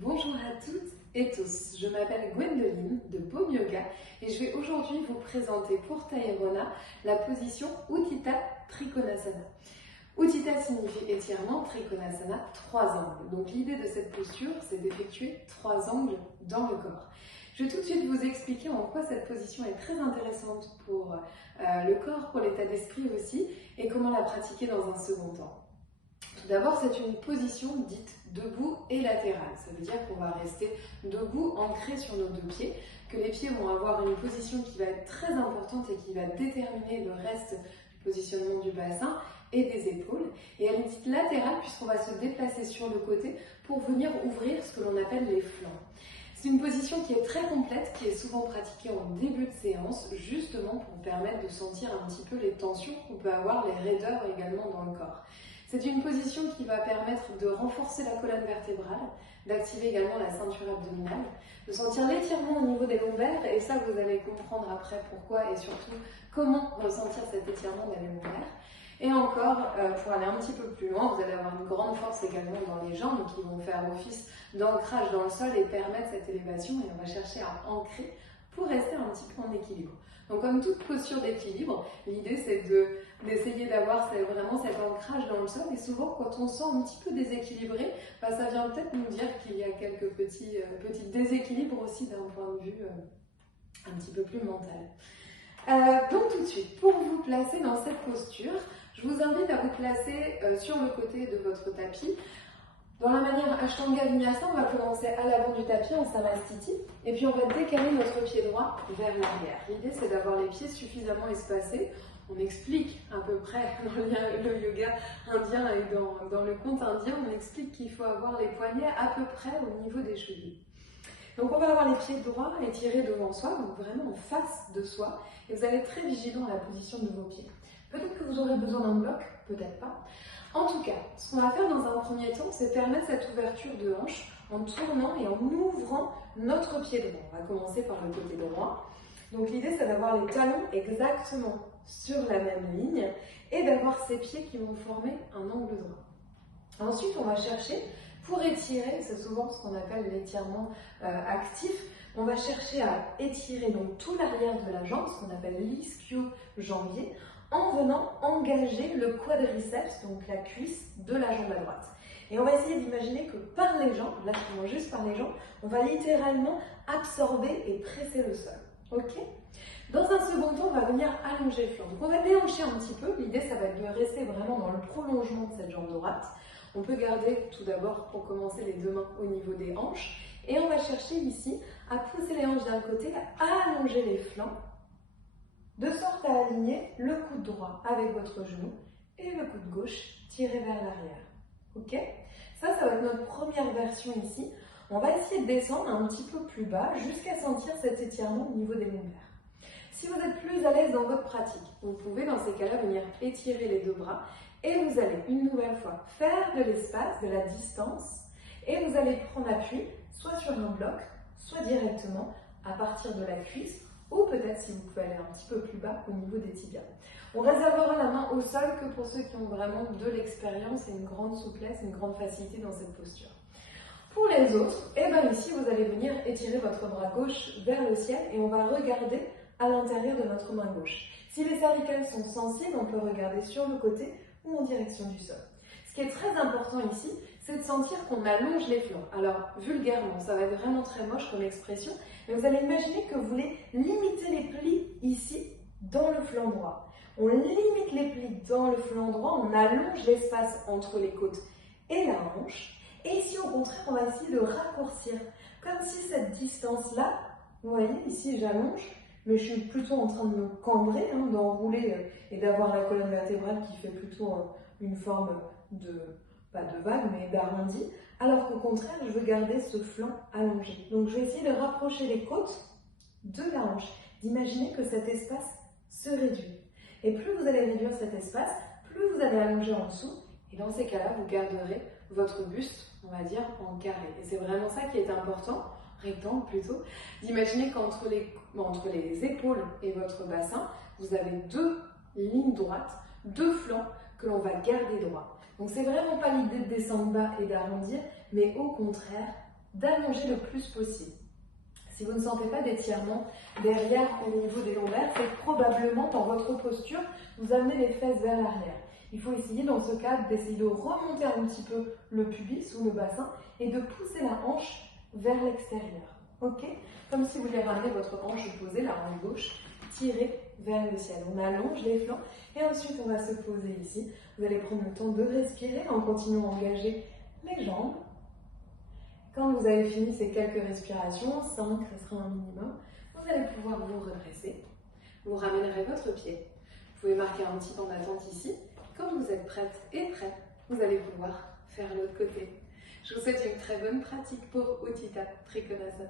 Bonjour à toutes et tous, je m'appelle Gwendoline de Baume Yoga et je vais aujourd'hui vous présenter pour Thairona la position Utthita Trikonasana. Utthita signifie étirement, Trikonasana, 3 angles. Donc l'idée de cette posture, c'est d'effectuer 3 angles dans le corps. Je vais tout de suite vous expliquer en quoi cette position est très intéressante pour le corps, pour l'état d'esprit aussi, et comment la pratiquer dans un second temps. Tout d'abord, c'est une position dite debout et latérale. Ça veut dire qu'on va rester debout, ancré sur nos 2 pieds, que les pieds vont avoir une position qui va être très importante et qui va déterminer le reste du positionnement du bassin et des épaules. Et elle est dite latérale puisqu'on va se déplacer sur le côté pour venir ouvrir ce que l'on appelle les flancs. C'est une position qui est très complète, qui est souvent pratiquée en début de séance, justement pour permettre de sentir un petit peu les tensions qu'on peut avoir, les raideurs également dans le corps. C'est une position qui va permettre de renforcer la colonne vertébrale, d'activer également la ceinture abdominale, de sentir l'étirement au niveau des lombaires, et ça vous allez comprendre après pourquoi et surtout comment ressentir cet étirement des lombaires. Et encore, pour aller un petit peu plus loin, vous allez avoir une grande force également dans les jambes qui vont faire office d'ancrage dans le sol et permettre cette élévation, et on va chercher à ancrer pour rester un petit peu en équilibre. Donc comme toute posture d'équilibre, l'idée c'est d'essayer d'avoir vraiment cet ancrage dans le sol, et souvent quand on se sent un petit peu déséquilibré, ça vient peut-être nous dire qu'il y a quelques petits déséquilibres aussi d'un point de vue un petit peu plus mental. Donc tout de suite, pour vous placer dans cette posture, je vous invite à vous placer sur le côté de votre tapis. Dans la manière Ashtanga Vinyasa, on va commencer à l'avant du tapis en Samastiti et puis on va décaler notre pied droit vers l'arrière. L'idée c'est d'avoir les pieds suffisamment espacés. On explique à peu près dans le yoga indien et dans le conte indien, on explique qu'il faut avoir les poignets à peu près au niveau des chevilles. Donc on va avoir les pieds droits étirés devant soi, donc vraiment en face de soi, et vous allez être très vigilant à la position de vos pieds. Peut-être que vous aurez besoin d'un bloc, peut-être pas. En tout cas, ce qu'on va faire dans un premier temps, c'est permettre cette ouverture de hanche en tournant et en ouvrant notre pied droit. On va commencer par le côté droit. Donc l'idée, c'est d'avoir les talons exactement sur la même ligne et d'avoir ces pieds qui vont former un angle droit. Ensuite, on va chercher, pour étirer, c'est souvent ce qu'on appelle l'étirement actif, on va chercher à étirer donc tout l'arrière de la jambe, ce qu'on appelle l'ischio-jambier, en venant engager le quadriceps, donc la cuisse de la jambe à droite. Et on va essayer d'imaginer que par les jambes, là je commence juste par les jambes, on va littéralement absorber et presser le sol. Ok ? Dans un second temps, on va venir allonger le flanc. Donc on va déhancher un petit peu. L'idée, ça va être de rester vraiment dans le prolongement de cette jambe droite. On peut garder tout d'abord, pour commencer, les 2 mains au niveau des hanches. Et on va chercher ici à pousser les hanches d'un côté, à allonger les flancs, de sorte à aligner le coude droit avec votre genou et le coude gauche tiré vers l'arrière. Ok ? Ça va être notre première version ici. On va essayer de descendre un petit peu plus bas jusqu'à sentir cet étirement au niveau des lombaires. Si vous êtes plus à l'aise dans votre pratique, vous pouvez dans ces cas-là venir étirer les 2 bras et vous allez une nouvelle fois faire de l'espace, de la distance, et vous allez prendre appui soit sur un bloc, soit directement à partir de la cuisse, ou peut-être si vous pouvez aller un petit peu plus bas au niveau des tibias. On réservera la main au sol que pour ceux qui ont vraiment de l'expérience et une grande souplesse, une grande facilité dans cette posture. Pour les autres, ici vous allez venir étirer votre bras gauche vers le ciel et on va regarder à l'intérieur de notre main gauche. Si les cervicales sont sensibles, on peut regarder sur le côté ou en direction du sol. Ce qui est très important ici, c'est de sentir qu'on allonge les flancs. Alors, vulgairement, ça va être vraiment très moche comme expression, mais vous allez imaginer que vous voulez limiter les plis ici, dans le flanc droit. On limite les plis dans le flanc droit, on allonge l'espace entre les côtes et la hanche. Et ici, au contraire, on va essayer de raccourcir, comme si cette distance-là, vous voyez, ici, j'allonge, mais je suis plutôt en train de me cambrer, d'enrouler et d'avoir la colonne vertébrale qui fait plutôt une forme pas de vague, mais d'arrondi, alors qu'au contraire, je veux garder ce flanc allongé. Donc, je vais essayer de rapprocher les côtes de la hanche, d'imaginer que cet espace se réduit. Et plus vous allez réduire cet espace, plus vous allez allonger en dessous, et dans ces cas-là, vous garderez votre buste, on va dire, en carré. Et c'est vraiment ça qui est important, rectangle plutôt, d'imaginer qu'entre les épaules et votre bassin, vous avez 2 lignes droites, 2 flancs que l'on va garder droit. Donc c'est vraiment pas l'idée de descendre bas et d'arrondir, mais au contraire d'allonger le plus possible. Si vous ne sentez pas d'étirement derrière au niveau des lombaires, c'est probablement dans votre posture, vous amenez les fesses vers l'arrière. Il faut essayer dans ce cas d'essayer de remonter un petit peu le pubis ou le bassin et de pousser la hanche vers l'extérieur. Ok? Comme si vous vouliez ramener votre hanche posée, la hanche gauche, tirée vers le ciel. On allonge les flancs et ensuite on va se poser ici. Vous allez prendre le temps de respirer en continuant à engager les jambes. Quand vous avez fini ces quelques respirations, 5 restera un minimum, vous allez pouvoir vous redresser. Vous ramènerez votre pied. Vous pouvez marquer un petit temps d'attente ici. Quand vous êtes prête et prêt, vous allez pouvoir faire l'autre côté. Je vous souhaite une très bonne pratique pour Utthita Trikonasana.